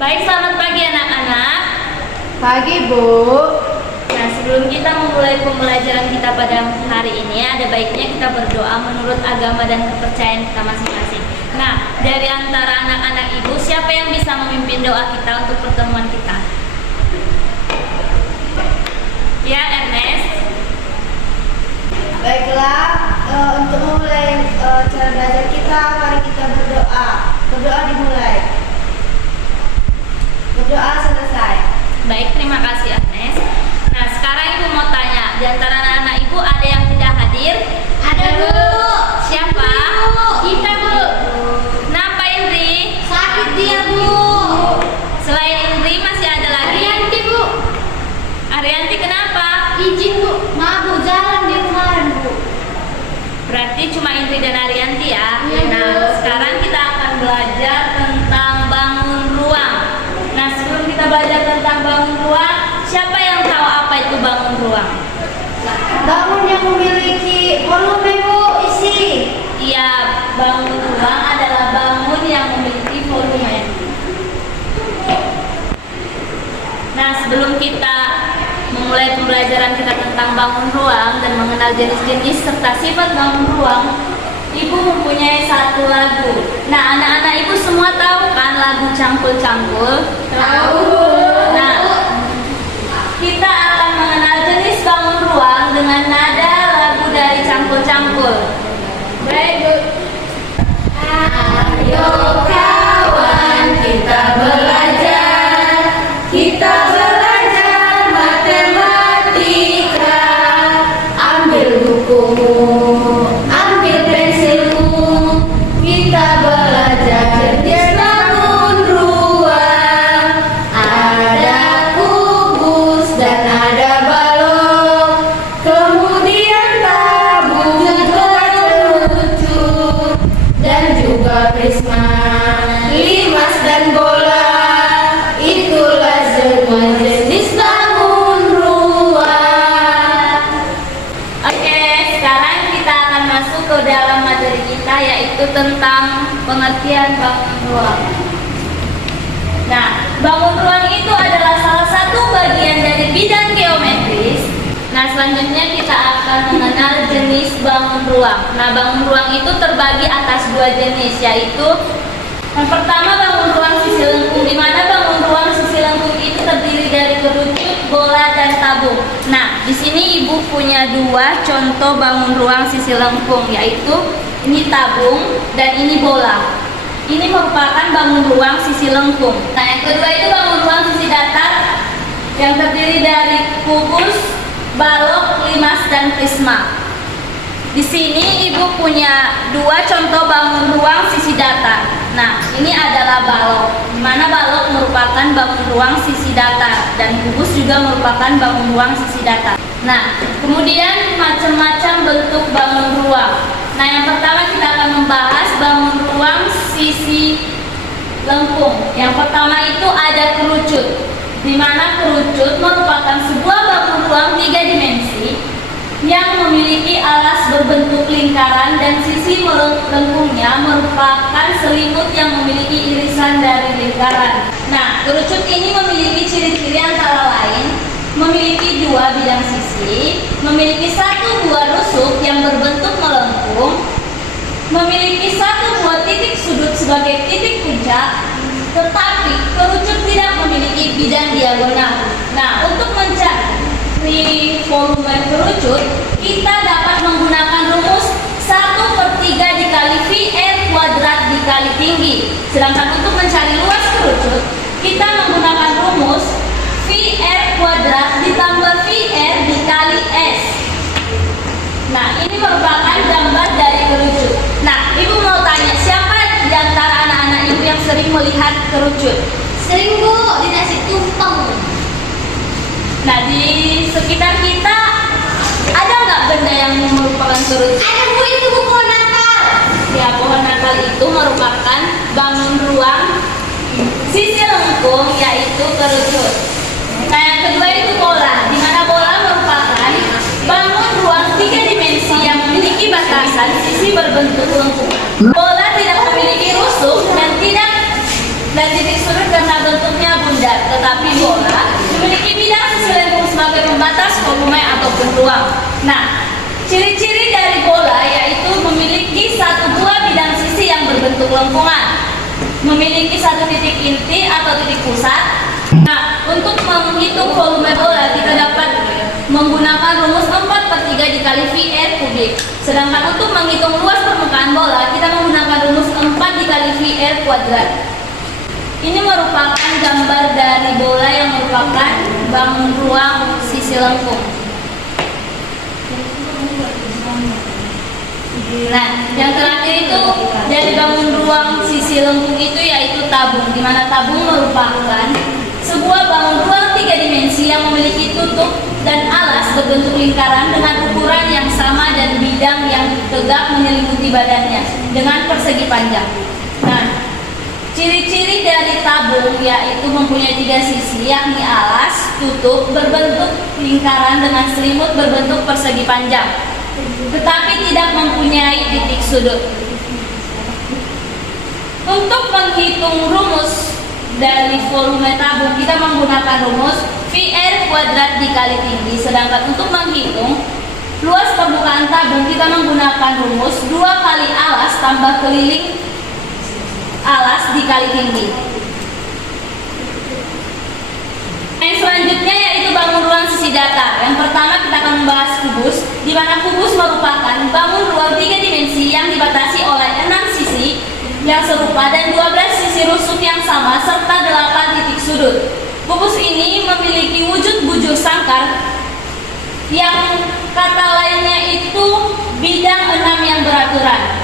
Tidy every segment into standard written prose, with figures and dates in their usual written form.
Baik, selamat pagi anak-anak. Pagi, Bu. Nah, sebelum kita memulai pembelajaran kita pada hari ini, ada baiknya kita berdoa menurut agama dan kepercayaan kita masing-masing. Nah, dari antara anak-anak ibu, siapa yang bisa memimpin doa kita untuk pertemuan kita? Ya, Ernest. Baiklah, untuk memulai cara belajar kita, mari kita berdoa. Berdoa dimulai. Berdoa selesai. Baik, terima kasih Ernest. Nah, sekarang ibu mau tanya, di antara anak-anak ibu ada yang tidak hadir? Ada, Bu. Siapa? Kita, Bu. Kenapa Indri? Sakit dia, Bu. Selain Indri masih ada lagi? Arianti, Bu. Arianti kenapa? Izin, Bu. Mabuk jalan dia kemarin, Bu. Berarti cuma Indri dan Arianti ya? Iya, Bu. Nah, sekarang kita akan belajar tentang bangun ruang. Nah, sebelum kita belajar tentang bangun ruang, siapa yang tahu apa itu bangun ruang? Bangun yang memiliki volume, Bu, isi. Iya, bangun ruang adalah bangun yang memiliki volume. Nah, sebelum kita memulai pembelajaran kita tentang bangun ruang dan mengenal jenis-jenis serta sifat bangun ruang, ibu mempunyai satu lagu. Nah, anak-anak ibu semua tahu kan lagu Cangkul-Cangkul? Tahu. Nah, kita akan mengenal jenis bangun ruang dengan nada lagu dari Cangkul-Cangkul. Baik, Bu. Ayo kawan, kita belajar. Kita belajar matematika. Ambil bukumu, ambil pensilmu. Kita belajar jenis bangun ruang. Ada kubus dan ada balok. Kemudian tabung kerucut dan juga prisma, limas dan bola. Itulah semua jenis bangun ruang. Oke, sekarang kita akan masuk ke dalam materi kita, yaitu tentang pengertian bangun ruang. Nah, bangun ruang itu adalah salah satu bagian dari bidang geometris. Nah, selanjutnya kita akan mengenal jenis bangun ruang. Nah, bangun ruang itu terbagi atas dua jenis, yaitu yang pertama bangun ruang sisi lengkung, di mana bangun ruang sisi lengkung itu terdiri dari kerucut, bola, dan tabung. Nah, di sini ibu punya dua contoh bangun ruang sisi lengkung, yaitu ini tabung dan ini bola. Ini merupakan bangun ruang sisi lengkung. Nah, yang kedua itu bangun ruang sisi datar yang terdiri dari kubus, balok, limas, dan prisma. Di sini ibu punya dua contoh bangun ruang sisi datar. Nah, ini adalah balok, di mana balok merupakan bangun ruang sisi datar dan kubus juga merupakan bangun ruang sisi datar. Nah, kemudian macam-macam bentuk bangun ruang. Nah, yang pertama kita akan membahas bangun ruang sisi lengkung. Yang pertama itu ada kerucut, di mana kerucut merupakan sebuah bangun ruang 3 dimensi yang memiliki alas berbentuk lingkaran dan sisi lengkungnya merupakan selimut yang memiliki irisan dari lingkaran. Nah, kerucut ini memiliki ciri-ciri antara lain memiliki dua bidang sisi, memiliki satu buah rusuk yang berbentuk melengkung, memiliki satu buah titik sudut sebagai titik puncak, tetapi kerucut tidak memiliki bidang diagonal. Nah, untuk mencari volume kerucut, kita dapat menggunakan rumus 1/3 dikali VR kuadrat dikali tinggi. Sedangkan untuk mencari luas kerucut, kita menggunakan rumus VR kuadrat ditambah VR dikali S. Nah, ini merupakan gambar dari kerucut. Nah, ibu mau tanya, siapa di antara anak-anak ibu yang sering melihat kerucut? Sering, Bu, di nasi tumpeng. Nah, di sekitar kita ada nggak benda yang merupakan kerucut? Ada, Bu, itu Bu, pohon Natal. Ya, pohon Natal itu merupakan bangun ruang sisi lengkung, yaitu kerucut. Nah, yang kedua itu bola, di mana bola merupakan bangun ruang 3 dimensi yang memiliki batasan sisi berbentuk lengkung. Bola tidak memiliki rusuk dan titik sudut karena bentuk tetapi bola memiliki bidang sisi lengkung sebagai pembatas volume ataupun ruang. Nah, ciri-ciri dari bola yaitu memiliki satu buah bidang sisi yang berbentuk lengkungan, memiliki satu titik inti atau titik pusat. Nah, untuk menghitung volume bola kita dapat menggunakan rumus 4/3 dikali VR kubik. Sedangkan untuk menghitung luas permukaan bola kita menggunakan rumus 4 dikali VR kuadrat. Ini merupakan gambar dari bola yang merupakan bangun ruang sisi lengkung. Nah, yang terakhir itu dari bangun ruang sisi lengkung itu yaitu tabung, di mana tabung merupakan sebuah bangun ruang 3 dimensi yang memiliki tutup dan alas berbentuk lingkaran dengan ukuran yang sama dan bidang yang tegak menyelimuti badannya dengan persegi panjang. Nah, ciri-ciri dari tabung yaitu mempunyai 3 sisi, yakni alas, tutup, berbentuk lingkaran dengan selimut berbentuk persegi panjang, tetapi tidak mempunyai titik sudut. Untuk menghitung rumus dari volume tabung kita menggunakan rumus VR kuadrat dikali tinggi. Sedangkan untuk menghitung luas permukaan tabung kita menggunakan rumus 2 kali alas tambah keliling alas dikali tinggi. Yang selanjutnya yaitu bangun ruang sisi datar. Yang pertama kita akan membahas kubus, di mana kubus merupakan bangun ruang 3 dimensi yang dibatasi oleh 6 sisi yang serupa dan 12 sisi rusuk yang sama serta 8 titik sudut. Kubus ini memiliki wujud bujur sangkar yang kata lainnya itu bidang 6 yang beraturan.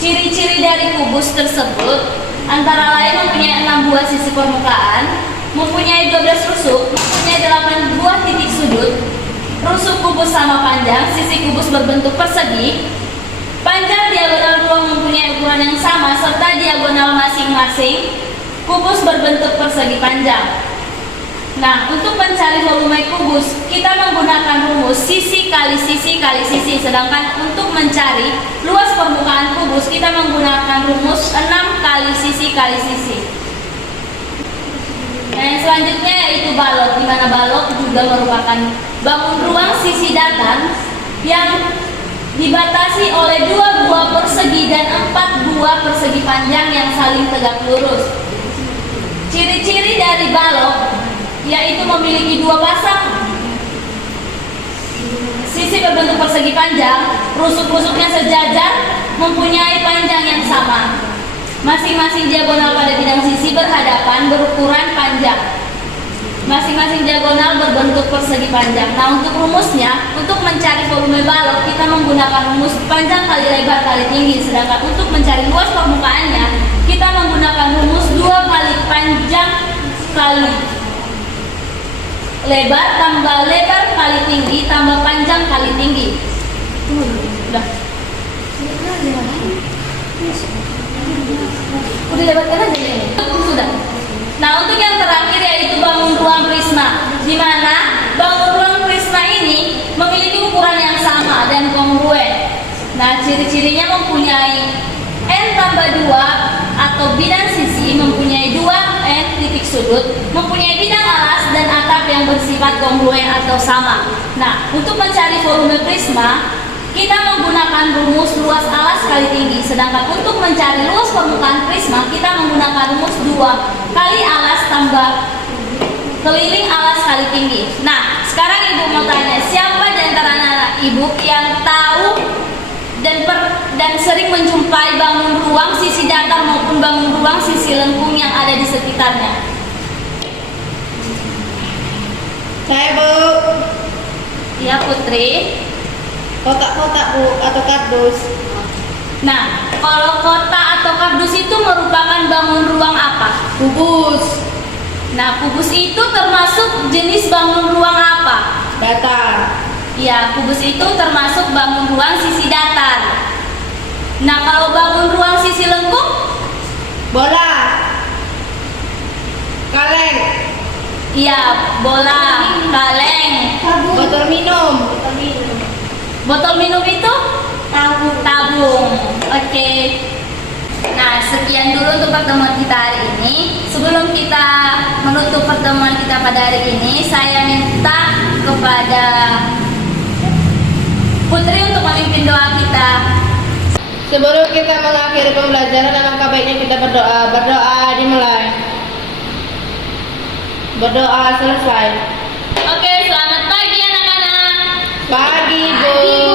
Ciri-ciri dari kubus tersebut antara lain mempunyai 6 buah sisi permukaan, mempunyai 12 rusuk, mempunyai 8 buah titik sudut. Rusuk kubus sama panjang, sisi kubus berbentuk persegi. Panjang diagonal ruang mempunyai ukuran yang sama serta diagonal masing-masing kubus berbentuk persegi panjang. Nah, untuk mencari volume kubus kita menggunakan rumus sisi kali sisi kali sisi. Sedangkan untuk mencari luas permukaan kubus kita menggunakan rumus 6 kali sisi kali sisi. Nah, yang selanjutnya yaitu balok, di mana balok juga merupakan bangun ruang sisi datar yang dibatasi oleh 2 buah persegi dan 4 buah persegi panjang yang saling tegak lurus. Ciri-ciri dari balok yaitu memiliki 2 pasang sisi berbentuk persegi panjang, rusuk-rusuknya sejajar, mempunyai panjang yang sama. Masing-masing diagonal pada bidang sisi berhadapan berukuran panjang. Masing-masing diagonal berbentuk persegi panjang. Nah, untuk rumusnya, untuk mencari volume balok kita menggunakan rumus panjang kali lebar kali tinggi. Sedangkan untuk mencari luas permukaannya kita menggunakan rumus 2 kali panjang kali lebar tambah lebar kali tinggi tambah panjang kali tinggi. Udah. Udah lebarkan aja ini. Sudah. Nah, untuk yang terakhir yaitu bangun ruang prisma, di mana bangun ruang prisma ini memiliki ukuran yang sama dan kongruen. Nah, ciri-cirinya mempunyai n/2 atau bidang sisi, mempunyai 2 n titik sudut, mempunyai bidang alas dan atap yang bersifat kongruen atau sama. Nah, untuk mencari volume prisma kita menggunakan rumus luas alas kali tinggi. Sedangkan untuk mencari luas permukaan prisma kita menggunakan rumus 2 kali alas tambah keliling alas kali tinggi. Nah, sekarang ibu mau tanya, siapa di antara anak ibu yang tahu dan sering menjumpai bangun ruang sisi datar maupun bangun ruang sisi lengkung yang ada di sekitarnya? Saya, Bu. Iya, Putri. Kotak-kotak, Bu, atau kardus. Nah, kalau kotak atau kardus itu merupakan bangun ruang apa? Kubus. Nah, kubus itu termasuk jenis bangun ruang apa? Datar. Ya, kubus itu termasuk bangun ruang sisi datar. Nah, kalau bangun ruang sisi lengkung? Bola. Kaleng. Iya, bola, kaleng. Botol minum. Botol minum itu? Tabung. Oke. Nah, sekian dulu untuk pertemuan kita hari ini. Sebelum kita menutup pertemuan kita pada hari ini, saya minta kepada Putri untuk memimpin doa kita. Sebelum kita mengakhiri pembelajaran, alangkah baiknya kita berdoa. Berdoa dimulai. Berdoa selesai. Oke, selamat pagi anak-anak. Pagi, Bu.